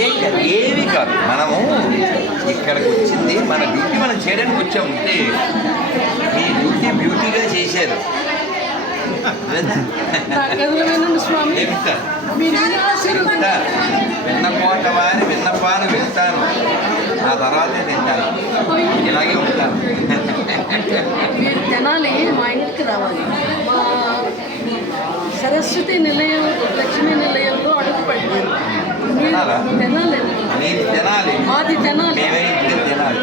ఏం కాదు ఏమీ కాదు. మనము ఇక్కడికి వచ్చింది మన డ్యూటీ మనం చేయడానికి వచ్చాం. ఉంటే మీ డ్యూటీ బ్యూటీగా చేశారు. విన్నపోట వారి విన్నపాను వింటాను. ఆ తర్వాతే తింటాను. ఇలాగే ఉంటాను. మీరు తినాలి మా ఇంటికి రావాలి. మా సరస్వతి నిలయం లక్ష్మీ నిలయంలో అడుగు పెట్టాలి మీరు తినాలా? తినాలి. మాది తినాలి. తినాలి.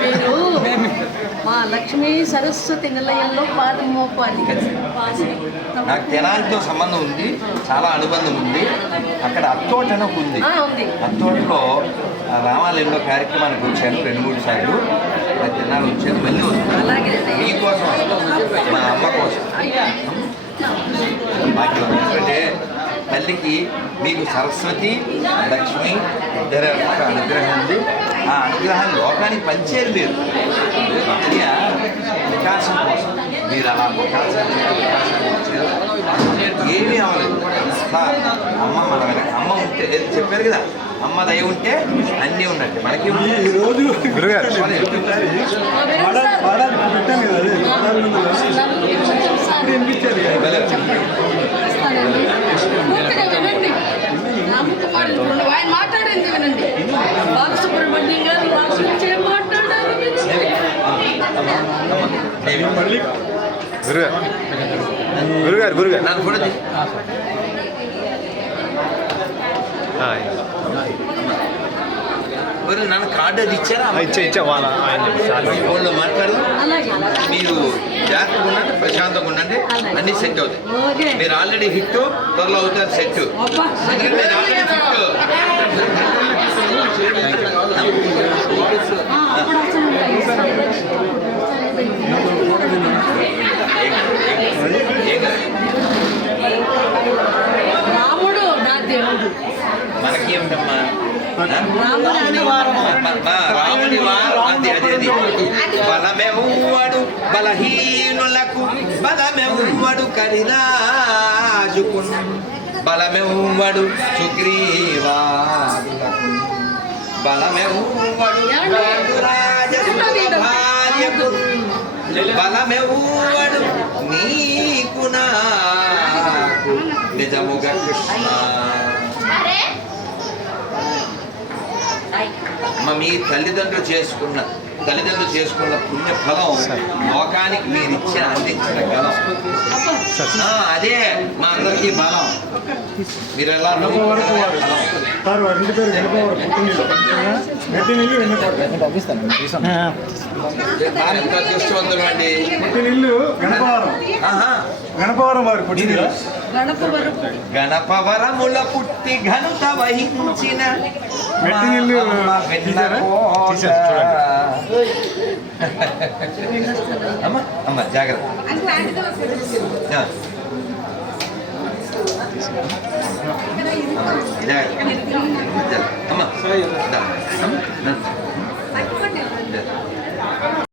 మీరు మా లక్ష్మీ సరస్వతి నిలయంలో పాదం మోపాలి. నాకు తెనాలితో సంబంధం ఉంది చాలా అనుబంధం ఉంది. అక్కడ అత్తోట అని ఒకటి ఉంది. అత్తోటలో రామాలయంలో కార్యక్రమానికి వచ్చాను రెండు మూడు సార్లు. తెనాలి వచ్చాను మళ్ళీ వస్తాను. మీకోసం వస్తాను మా అమ్మ కోసం నాకు ఎందుకంటే తల్లికి మీకు సరస్వతి లక్ష్మి ఇద్దరు యొక్క అనుగ్రహం ఉంది. ఆ అనుగ్రహాన్ని లోకానికి పంచేది మీరు. వికాసం కోసం మీరు అలా వికాసం ఏమీ అవ్వలేదు. అమ్మ మన అమ్మ ఉంటే చెప్పారు కదా అమ్మ దయ ఉంటే అన్నీ ఉన్నట్టు. మనకి ఈ రోజు గురుగారు. గురుగారు గురుగారు. నన్ను కూడా మరి నన్ను కార్డు అది ఇచ్చారా? ఇచ్చా ఇచ్చా వాళ్ళ ఫోన్లో మాట్లాడు అలాగే మీరు జాగ్రత్తగా ఉండండి ప్రశాంతంగా ఉండండి. అన్ని సెట్ అవుతాయి. మీరు ఆల్రెడీ హిట్ త్వరలో అవుతారు సెట్. మీరు ఆల్రెడీ ఫిట్ ఆ, అప్పుడు అసలు ఏం కాదు. రాముడు నా దేవుడు మనకి ఏమిటమ్మా? రాముడు వారు. అంతే అదే అది. బలమెవ్వడు బలహీనులకు బలమెవ్వడు కరిరాజుకు బలమెవ్వడు సుగ్రీవాదులకు. బలమెవ్వడు భార్యకు. బలమెవ్వడు నీకు నాకు. నిజముగా కృష్ణ. మీ తల్లిదండ్రులు చేసుకున్న తల్లిదండ్రులు చేసుకున్న పుణ్య ఫలం లోకానికి మీరు ఇచ్చిన అందించిన బలం ఆ, అదే మా అందరికీ బలం. మీరు ఎలా ఎంత అదృష్టవంతులు అండి. గణపవరం వారి వరకు గణపవరముల పుట్టి ఘనుత వహించిన అమ్మ అమ్మ అమ్మ జాగ్రత్త. జాగ్రత్త. అమ్మ.